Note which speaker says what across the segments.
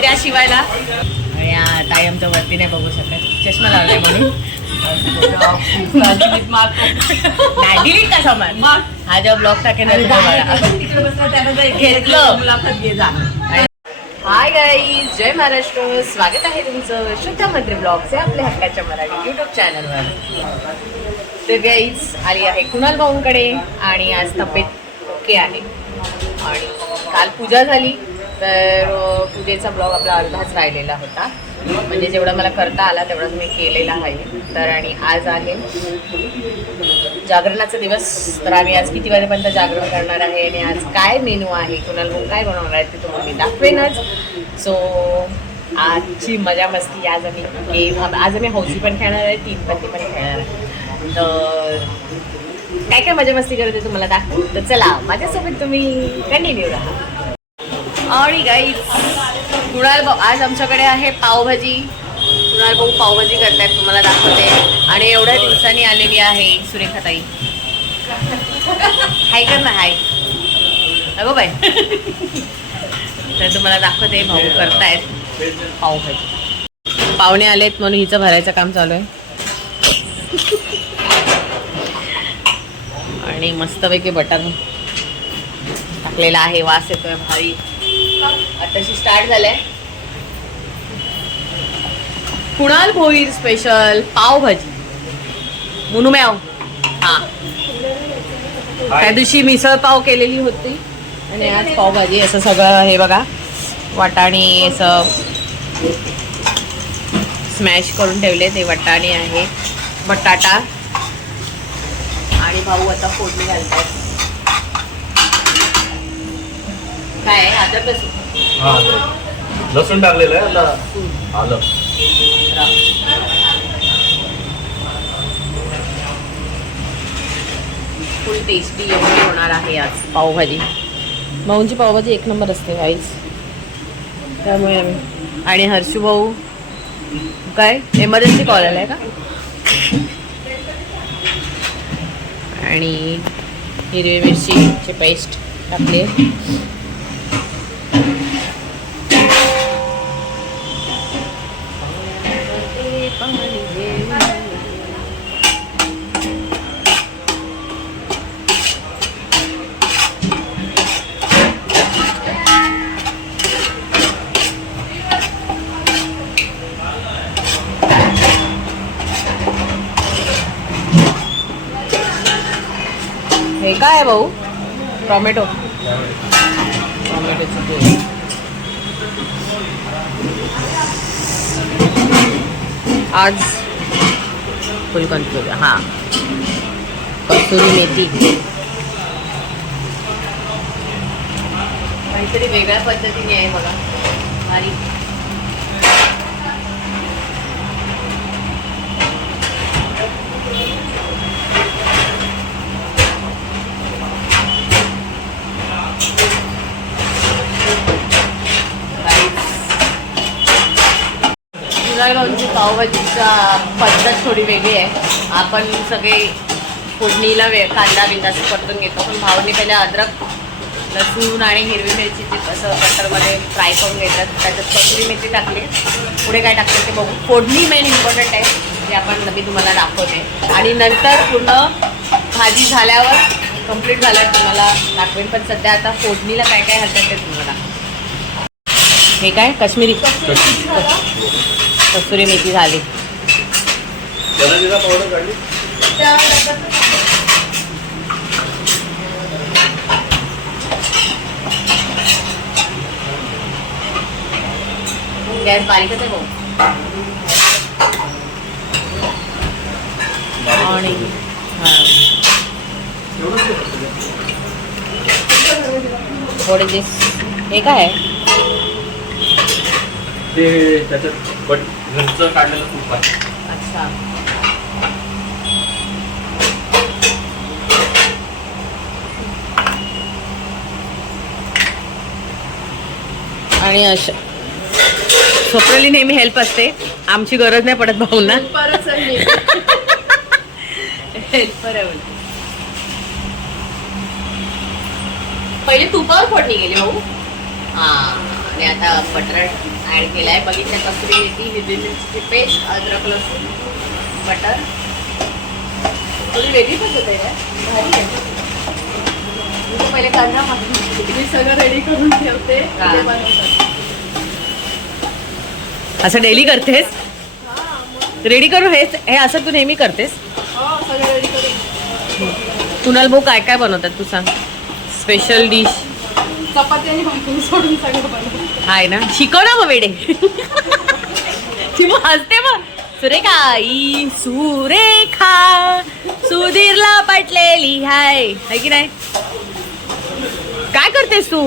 Speaker 1: द्या शिवायला आणि ताई आमच्या वरती नाही बघू शकत. चष्मा लावलाय म्हणून डिलीट सामान हा जेव्हा ब्लॉग टाकेन
Speaker 2: मुलाखत घे जा.
Speaker 1: हाय गाईज जय महाराष्ट्र. स्वागत आहे तुमचं शुद्ध मंत्री ब्लॉगचे आपल्या हक्काच्या मराठी युट्यूब चॅनलवर तर गाईज आली आहे कुणाल भाऊंकडे आणि आज तब्येत ओके आहे. आणि काल पूजा झाली. तर अं, पूजेचा ब्लॉग आपला अर्धाच राहिलेला होता. म्हणजे जेवढा मला करता आला तेवढाच मी केलेला आहे. तर आणि आज आहे. जागरणाचा दिवस. तर आम्ही आज किती वाजेपर्यंत जागरण करणार आहे आणि आज काय मेनू आहे? कुणाला काय बनवणार आहे ते तुम्हाला मी दाखवेनच. सो आजची मजा मस्ती. आज आम्ही गेम आज आम्ही हौशी पण खेळणार आहे तीन पत्ती पण खेळणार आहे. तर काय काय मजा मस्ती करते तुम्हाला दाखवू? तर चला माझ्यासोबत तुम्ही कंटिन्यू राहा. आणि गाई कुणाल भाऊ आज आमच्याकडे आहे पावभाजी. कुणाल भाऊ पावभाजी करतायत तुम्हाला दाखवते. आणि एवढ्या दिवसांनी आलेली आहे सुरेखाताई. हाय कर ना हाय अगो बाय तर तुम्हाला दाखवते भाऊ करतायत पावभाजी. पाहुणे आलेत म्हणून हिचं भरायचं काम चालू आहे. आणि मस्तपैकी बटन टाकलेला आहे वास येतोय भारी. आताशी स्टार्ट झालंय. कुणाल भोईर स्पेशल पावभाजी मुनू मॅव. हा. त्या दिवशी मिसळ पाव केलेली होती. आणि आज पावभाजी असं सगळं हे बघा. वाटाणे असं स्मॅश करून ठेवले. ते वाटाणे आहे. बटाटा. आणि भाऊ आता फोडणी घालतात काय आहे? अद्रक लसूण
Speaker 3: हा. लसूण टाकलेलं आहे आता आलं.
Speaker 1: फुल टेस्टी एवढी होणार आहे आज. पावभाजी. भाऊंची पावभाजी एक नंबर असते गाईज त्यामुळे आणि हर्षू भाऊ काय? एमर्जन्सी कॉल आलाय का? आणि हिरवी मिरचीची पेस्ट टाकली. टोमॅटो. टोमॅटोचं ते आज फुल कन्फ्युज हां. कस्तुरी मेथी. काहीतरी वेगळ्या पद्धतीने आहे बघा. भारी पावभाजीचा पद्धत थोडी वेगळी आहे. आपण सगळे फोडणीला वे कांदा बिंदा असं परतून घेतो. पण भावने पहिला अद्रक लसूण आणि हिरवी मिरची ते असं बटरमध्ये फ्राय करून घेतात त्याच्यात कसुरी मिरची टाकली. पुढे काय टाकते ते बघू. फोडणी मेन इम्पॉर्टंट आहे. ते आपण मी तुम्हाला दाखवते. आणि नंतर पूर्ण भाजी झाल्यावर कंप्लीट झाल्यावर तुम्हाला दाखवेन. पण सध्या आता फोडणीला काय काय घालतात ते तुम्हाला. हे काय? काश्मीरी. कसुरी मेथी झाली. गॅस बारीकच आहे भाऊ. आणि थोडे जे हे काय आहे?
Speaker 3: ते त्याच्यात घरचं काढलेलं तूप आहे
Speaker 1: अच्छा. आणि अशा स्वप्नली नेहमी हेल्प असते. आमची गरज नाही पडत भाऊंना. हेल्पर आहे बोलते. पहिले तुपावर फोडणी गेली भाऊ. हा आणि आता बटर ॲड केलं आहे बघितलं कसुरी मेथी हिरवी मिरचीची पेस्ट अद्रक लसूण बटर थोडी वेगळी पद्धत आहे का भारी आहे. पहिले कांदा
Speaker 2: मी सगळं रेडी करून ठेवते.
Speaker 1: असं डेली करतेस?
Speaker 2: हा.
Speaker 1: रेडी करून हेच हे? असं तू नेहमी करतेस?
Speaker 2: हा,
Speaker 1: कुणाल भाऊ काय काय बनवतात तू सांग? स्पेशल डिश
Speaker 2: चपाती आणि सोडून सगळं बनवते.
Speaker 1: हाय ना. शिकव ना मग वेडे. ती मग हसते मग. सुरेखा ई सुरेखा सुधीरला पटलेली हाय. है की नाही? काय करतेस तू.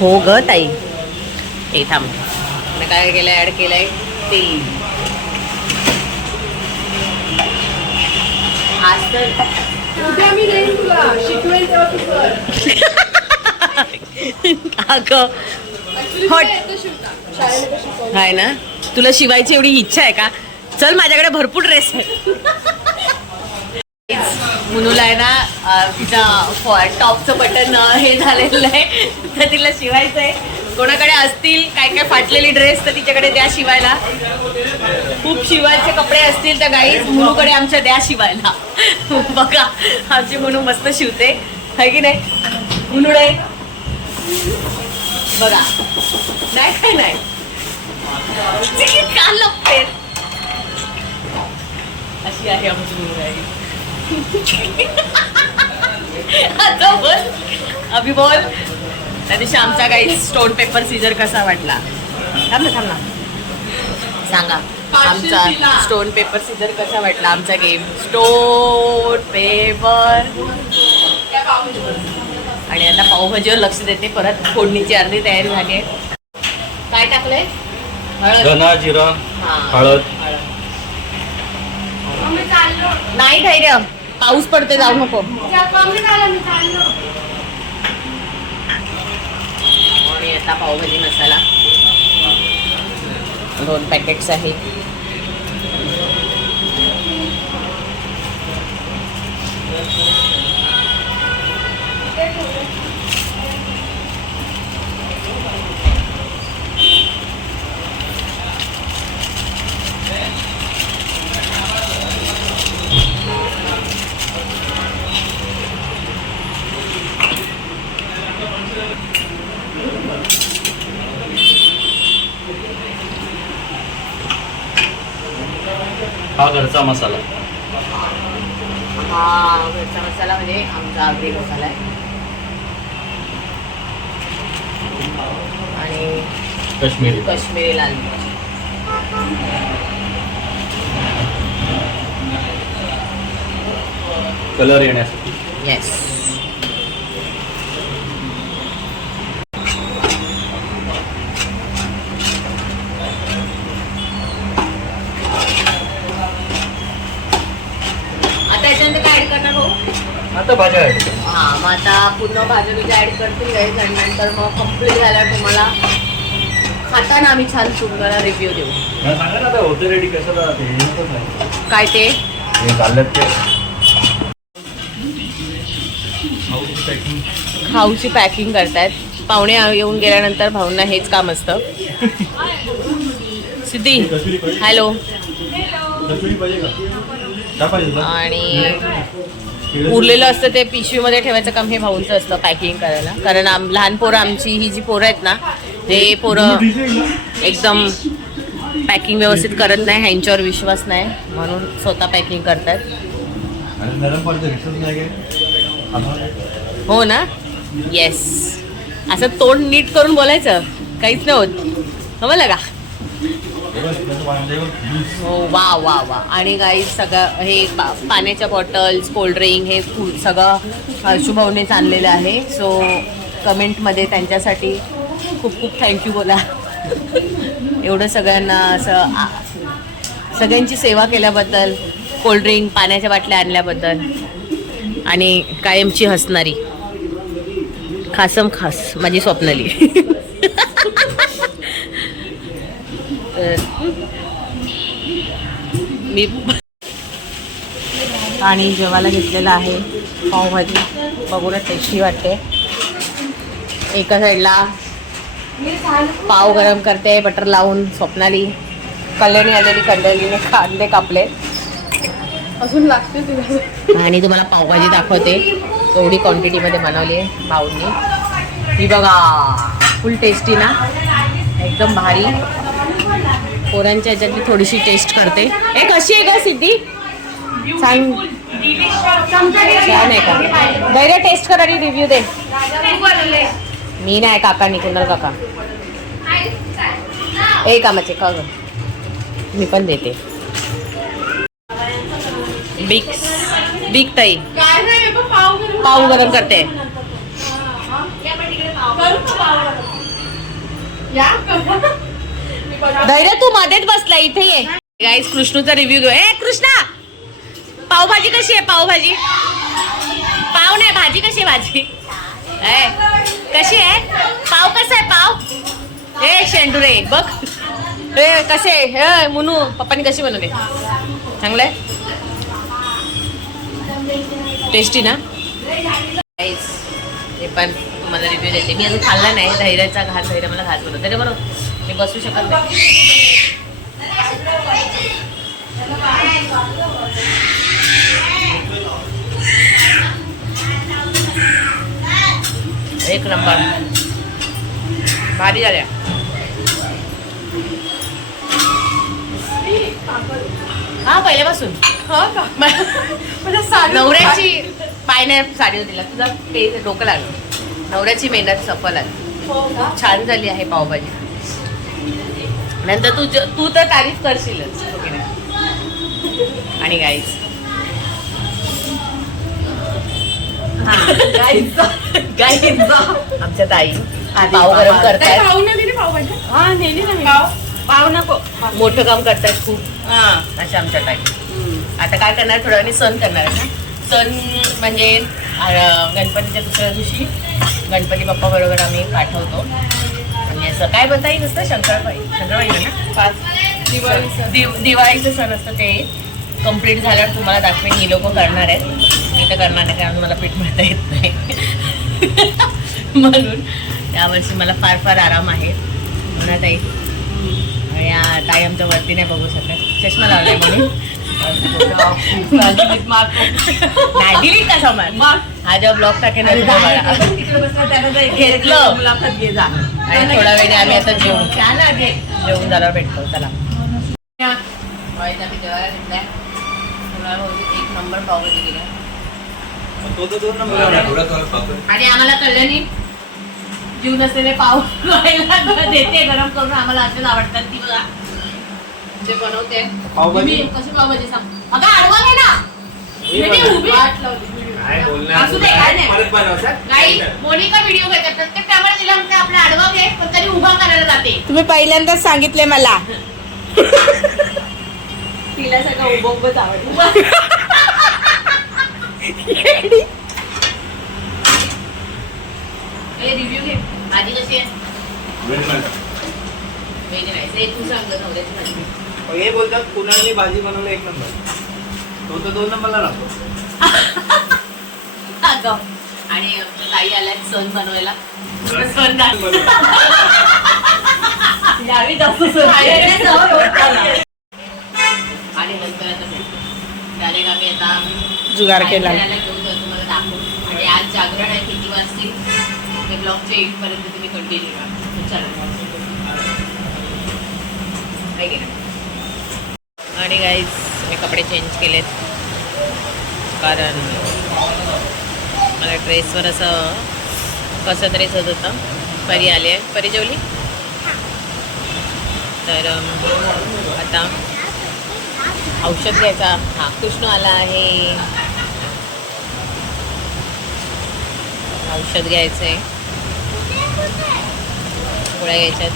Speaker 1: हो ग ताई. हे थांब. काय केलंय? ऍड केलंय? तेल आज तर
Speaker 2: उद्या मी देईन तुला. शिकवेल तेव्हा तू कर.
Speaker 1: अगं.
Speaker 2: Actually
Speaker 1: हट.
Speaker 2: तुला येतं शिवता? शाळेमध्ये शिकवलं
Speaker 1: हाय ना? तुला शिवायची एवढी इच्छा आहे का? चल माझ्याकडे भरपूर ड्रेस आहे. मुनुला आहे ना अं, तिचा टॉपचं बटन हे झालेलं आहे. तर तिला शिवायचं आहे कोणाकडे असतील काय काय फाटलेली ड्रेस तर तिच्याकडे द्या शिवायला. खूप शिवायचे कपडे असतील तर गाई मुनूकडे आमच्या द्या शिवायला. बघा आमची मुनू मस्त शिवते. है की नाही? मुनुडे. बघा. नाही काय नाही. का लपते. अशी आहे आमची मुलगी आता बोल. अभि बोल. त्या दिवशी आमचा काही स्टोन पेपर सीजर कसा वाटला? थांब ना थांब ना. सांगा. आमचा. स्टोन पेपर सीजर कसा वाटला? आमचा गेम स्टोन पेपर आणि आता पावभाजीवर लक्ष देते परत फोडणीची अर्धी तयारी झाली आहे. काय टाकलंय?
Speaker 3: धना जिरा
Speaker 1: हा.
Speaker 3: हळद.
Speaker 1: नाही धैर्य पाऊस पडते जाऊ नको
Speaker 2: मम्मी चाललो मी चाललो
Speaker 1: आणि आता पावभाजी मसाला. दोन पॅकेट्स आहेत
Speaker 3: हा घरचा मसाला.
Speaker 1: हा घरचा मसाला म्हणजे आमचा आगरी मसाला आहे. आणि
Speaker 3: काश्मीरी.
Speaker 1: काश्मीरी लाल मिरच.
Speaker 3: कलर येण्यासाठी.
Speaker 1: येस आता याच्यानंतर काय ऍड करणार भाऊ
Speaker 3: आता भाज्या ऍड
Speaker 1: हा मग आता पूर्ण भाज्या तुझ्या ऍड करतील गाईज आणि नंतर मग कंप्लीट झाल्यावर तुम्हाला खाताना आम्ही छान सुंदर रिव्ह्यू देऊ
Speaker 3: सांगा ना आता होते रेडी कसं नाही.
Speaker 1: काय ते
Speaker 3: हे ते खाऊची
Speaker 1: पॅकिंग करतायत पाहुणे येऊन गेल्यानंतर भाऊंना हेच काम असतं सिद्धी? हॅलो? आणि? उरलेलं असतं ते पिशवीमध्ये ठेवायचं काम हे भाऊंचं असतं पॅकिंग करायला. कारण आम लहान पोरं आमची ही जी पोरं आहेत ना ते पोरं एकदम पॅकिंग व्यवस्थित करत नाही ह्यांच्यावर विश्वास नाही म्हणून स्वतः पॅकिंग करतात हो ना? येस असं तोंड नीट करून बोलायचं काहीच नाही होत समजलं का
Speaker 3: हो
Speaker 1: वा वा वा आणि काही सगळं हे पा- पाण्याच्या बॉटल्स कोल्ड्रिंक हे फूड सगळं शुभवनेच आणलेलं आहे. सो कमेंटमध्ये त्यांच्यासाठी खूप खूप थँक्यू बोला. एवढं सगळ्यांना असं सगळ्यांची सेवा केल्याबद्दल कोल्ड्रिंक पाण्याच्या बाटल्या आणल्याबद्दल आणि कायमची हसणारी. खासम खास माझी स्वप्नली तर मी आणि जेवायला घेतलेलं आहे. पावभाजी. बघूनच टेस्टी वाटते. एका साईडला पाव गरम करते बटर लावून स्वप्नाली. कल्याणी आलेली कल्याणीने कांदे कापले.
Speaker 2: अजून लागते तुला.
Speaker 1: आणि तुम्हाला पावभाजी दाखवते. एवढी क्वांटिटीमध्ये बनवली आहे भाऊंनी. ही बघा फुल टेस्टी ना. एकदम भारी. पोरांच्या ह्याच्यातली थोडीशी टेस्ट करते. ए कशी आहे का सिद्धी? सांग. छान आहे का? धैर्य टेस्ट कर आणि रिव्ह्यू दे. मी नाही काका कुंदल काका. ए कामाचे का ग? मी पण देते. बिग बिग ताई.
Speaker 2: पाव गरम
Speaker 1: करते.
Speaker 2: या.
Speaker 1: धैर्य तू मध्येच बसला इथे ये. गाईस कृष्णूचा रिव्ह्यू घेऊ. ए कृष्णा! पावभाजी कशी आहे पावभाजी? पाव नाही भाजी कशी आहे भाजी? ए, कशी आहे? पाव कसा आहे पाव? ए शेंडुरे बघ. ए कसे हे मुनू पप्पानी कशी बनवले? आहे? टेस्टी ना? Guys, हे पण मला रिव्ह्यू देते. मी अजून खाल्ला नाही धैर्याचा घास धैर्य मला घास बनवतो. तरी बरोबर मी बसू शकत नाही. एक नंबर. भारी झाल्या. हा पहिल्यापासून. नवऱ्याची पाय नाही साडी दिला. तुझा ते डोकं लागलं. नवऱ्याची मेहनत सफल आहे
Speaker 2: हो?
Speaker 1: छान झाली आहे पावभाजी. नंतर तू तू तर तारीफ करशीलच. हो? आणि गाईस आमच्या ताई. पाव गरम करतायत
Speaker 2: पाव?
Speaker 1: हा नको. मोठं काम करतायत खूप. अशा आमच्या ताई. आता काय करणार? थोड्या वेळाने सण करणार आहे ना? सण म्हणजे गणपतीच्या दुसऱ्या दिवशी गणपती बाप्पा बरोबर आम्ही पाठवतो. असं काय बनता येईल नुसतं शंकरबाई शंकरबाई ना?
Speaker 2: पाच. दिवाळी सण.
Speaker 1: दिव दिवाळीचं सण असतं ते. कंप्लीट झाल्यावर तुम्हाला दाखवेन ही लोक करणार आहेत. मी तर करणार नाही कारण मला पीठ म्हणता येत नाही. म्हणून यावर्षी मला फार फार आराम आहे. म्हणत आहे आणि या ताई आमच्या वरती नाही बघू शकत. चष्मा लावलाय म्हणून. नाही दिली का समान? हा जेव्हा ब्लॉग टाकेन ना तुझ्या बाळा. घेतलं. आणि थोडा वेळ आम्ही आता जेवू. जेवून झाल्यावर भेटतो चला. एक नंबर पावभाजी दिला. आणि आम्हाला कल्याणी जीव नसलेले पाव देते गरम करून आम्हाला असेच आवडतात ती बघा. जे बनवते. कशी पावभाजी सांग. अगं आडवा घे ना. उभी.
Speaker 2: व्हिडिओ.
Speaker 1: असू दे, काय नाही. नाही मोनिका व्हिडिओ घेते. प्रत्येक कॅमेरा दिला म्हणते आपला आडवा घे पण तरी उभा करायला जाते.
Speaker 4: तुम्ही पहिल्यांदाच सांगितले मला.
Speaker 2: तिला सगळं उभं. उभंच आवडलं
Speaker 1: रिव्ह्यू घे. भाजी कशी आहे? वेज राईस हे तू सांग गं नवऱ्याची भाजी.
Speaker 3: हे बोलतात कुणाली भाजी बनवलं एक नंबर. तो तर दोन नंबरला राहतो.
Speaker 1: आणि ताई आल्यात सण बनवायला. आणि नंतर आता भेटू. डायरेक्ट आम्ही आता
Speaker 4: जुगार केला.
Speaker 1: तुम्हाला दाखवू. आणि आज जागरण आहे किती वाजतील ते ब्लॉगच्या एंड पर्यंत तुम्ही कंटिन्यू चालेल? आणि गाईज मी कपडे चेंज केलेत. कारण मला ड्रेसवर असं कसं तरीच होत होतं. परी आली आहे. परी जेवली? तर आता औषध घ्यायचा. हा कृष्ण आला आहे. औषध घ्यायचं आहे गोळ्या घ्यायच्यात.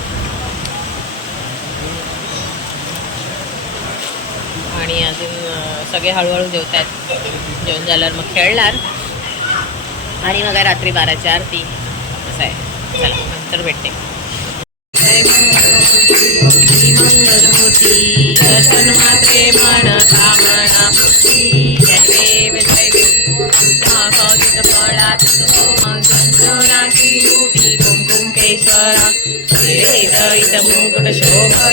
Speaker 1: आणि अजून सगळे हळूहळू जेवत आहेत जेवण झाल्यावर मग खेळणार. आणि रि बारा बाराची आरती. असं आहे. चला नंतर भेटते. मुकुट शोभा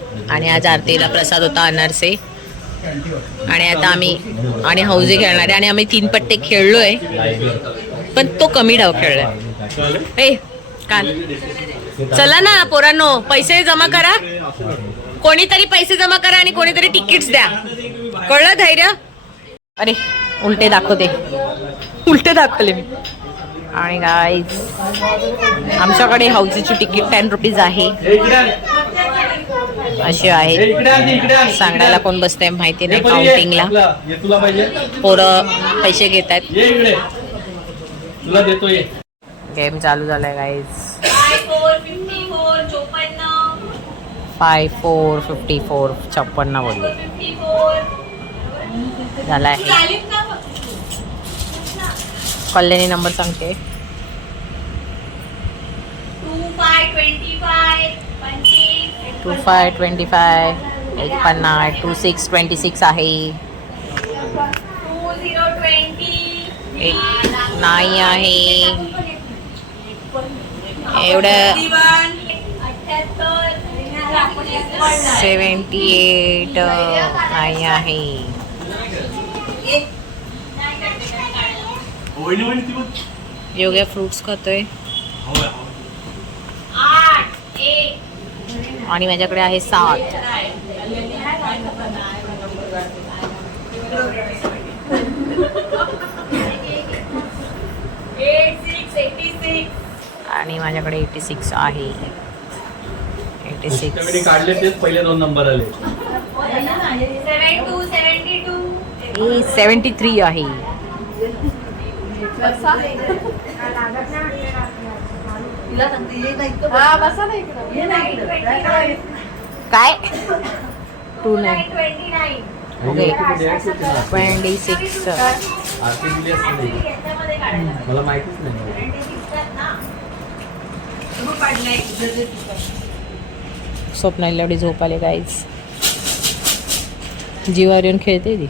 Speaker 1: आणि आज आरतीला प्रसाद होता अनारसे. आणि आता आम्ही आणि हौजे खेळणार आहे. आणि आम्ही तीन पट्टे खेळलोय. पण तो कमी डाव खेळलाय. ए काल चला ना पोरांनो पैसे जमा करा. कोणीतरी पैसे जमा करा आणि कोणीतरी तिकीट्स द्या. कळलं धैर्य? अरे उलटे दाखवते. उलटे दाखवले मी. आणि गाईज आमच्याकडे हाऊसीची तिकीट टेन रुपीज आहे. अशी आहे सांगायला कोण बसतंय माहिती नाही काउंटिंगला
Speaker 3: तुला पाहिजे.
Speaker 1: पोरं पैसे घेत आहेत गेम चालू झालाय guys
Speaker 2: five four fifty four
Speaker 1: छप्पन्न बोलले. झाला आहे कल्याणी नंबर सांगते.
Speaker 2: Two five twenty five
Speaker 1: two five twenty five एक पन्नास टू सिक्स ट्वेंटी सिक्स आहे. एक नाही आहे. एवढं सेवन्टी एट नाही आहे. योग्य फ्रुट्स खातोय
Speaker 2: आठ एक
Speaker 1: आणि माझ्याकडे आहे सात. आणि माझ्याकडे एटी सिक्स आहे. एटी सिक्स
Speaker 3: काढले तेच पहिले दोन नंबर आले.
Speaker 1: काय? Two nine
Speaker 2: twenty nine
Speaker 1: okay twenty six
Speaker 3: आरती दिली असते नाही. मला माहितीच नाही.
Speaker 1: स्वप्नाला एवढी झोप आले काहीच जीवावर येऊन खेळते ती.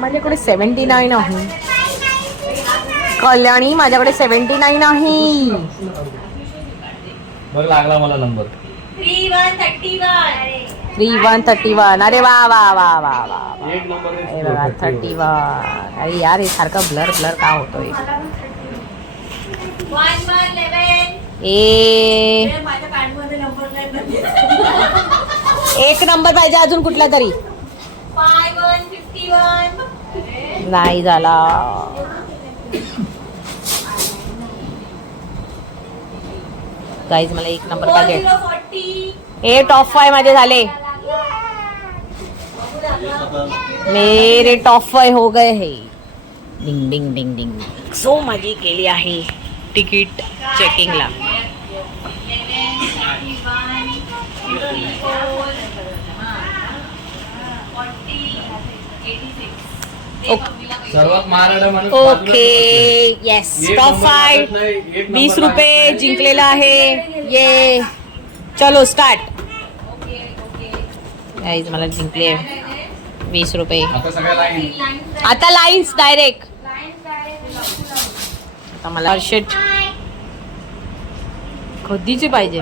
Speaker 1: माझ्याकडे सेवन्टी नाईन आहे. कल्याणी माझ्याकडे सेवन्टी नाईन आहे.
Speaker 3: बघ लागला मला number.
Speaker 2: Three one thirty one
Speaker 1: three one thirty one अरे वा वा वा वा वा वा.
Speaker 3: एक नंबर
Speaker 1: हे बघा थर्टी वन अरे यार हे सारखा ब्लर ब्लर का होतोय? ए. एक नंबर पाहिजे अजून कुठला तरी.
Speaker 2: फाय वन फिफ्टी वन
Speaker 1: नाही झाला. गाईज मला एक नंबर पाहिजे ए टॉप फाय माझे झाले. मेरे टॉप फाय हो गए है. डिंग डिंग डिंग डिंग सो माझी केली आहे तिकीट चेकिंगला ओके.
Speaker 3: सर्वात महाराडा माणूस
Speaker 1: ओके येस टॉप फाय वीस रुपये. जिंकलेला आहे. ये. चलो स्टार्ट मला जिंकले. वीस रुपये.
Speaker 3: आता
Speaker 1: लाईन्स डायरेक्ट आता मला हर्षट कधीची पाहिजे.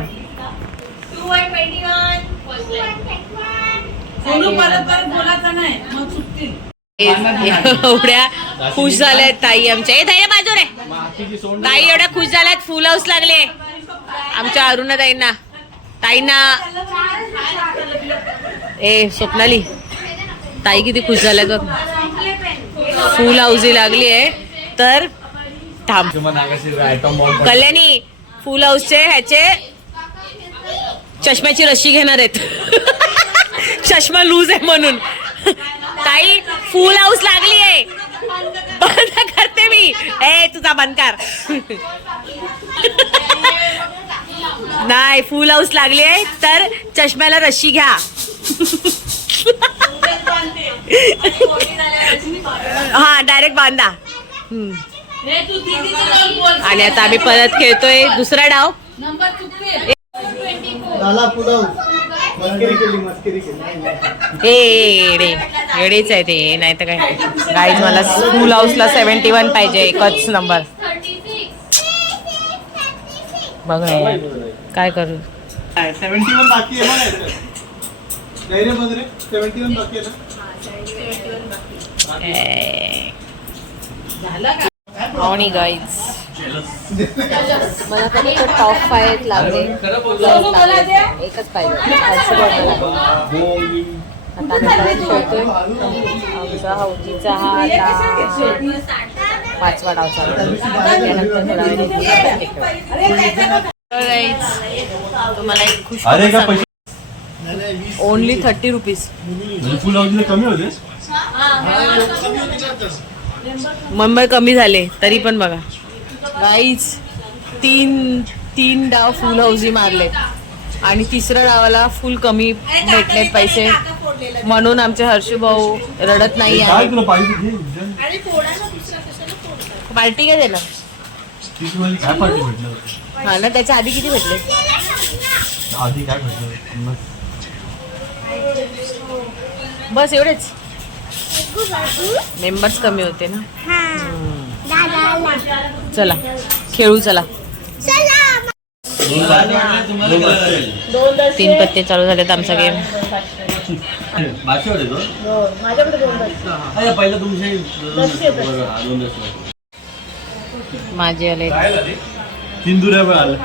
Speaker 1: एवढ्या खुश झाल्यात ताई आमच्या. ए ताई बाजू रे. ताई एवढ्या खुश झाल्यात फुल हाऊस लागले. आमच्या अरुणा ताईंना. ताईंना ए स्वप्नाली. ताई किती खुश झाल्या ग. फुल हाऊसी लागली आहे. तर थांब. कल्याणी फुल हाऊसचे ह्याचे चष्म्याची रशी घेणार आहेत. चष्मा लूज आहे म्हणून. ताई फुल हाऊस लागली आहे. बंद करते मी. ए तुझा बंदकार नाही फुल हाऊस लागली आहे तर चष्म्याला रशी घ्या. हा डायरेक्ट बांधा. आणि आता आम्ही परत खेळतोय दुसरा डाव.
Speaker 5: झाला पुलाव मस्करी केली मस्करी केली
Speaker 1: ए येडे येडेच आहे ते नाही तर काय गाईज मला स्कूल हाऊसला सेव्हन्टी वन पाहिजे एकच नंबर बघ. काय करू
Speaker 5: सेव्हन्टी वन बाकी आहे ना याच्यात. नाही रे बघ रे सेव्हन्टी वन बाकी आहे ना
Speaker 1: ए. आणि गाईज मला कधी तर टॉप फाय लागले. लागले. एकच पाहिजे. आमचा हौजीचा हा आता पाचवा डाव चालू आहे. त्यानंतर थोडा वेळ इकडे खेळू. तर guys, तुम्हाला एक खुश
Speaker 6: अरे का पैसे
Speaker 1: ओनली थर्टी रुपीज
Speaker 6: कमी होते
Speaker 1: मुंबई कमी झाले तरी पण बघा. गाईच तीन तीन डाव फुल हाऊसी मारले आणि तिसऱ्या डावाला फुल कमी भेटलेत पैसे. म्हणून आमचे हर्षू भाऊ रडत नाही. पार्टी काय
Speaker 6: भेटलं होतं?
Speaker 1: हा ना त्याच्या आधी किती भेटले?
Speaker 6: आधी काय भेटलं.
Speaker 1: बस एवढेच. मेंबर्स कमी होते ना. चला खेळू चला. तीन पत्ते चालू झालेत आमचा गेम
Speaker 6: हा.
Speaker 1: माझे आले.
Speaker 6: तीन दुऱ्या पण आल्या.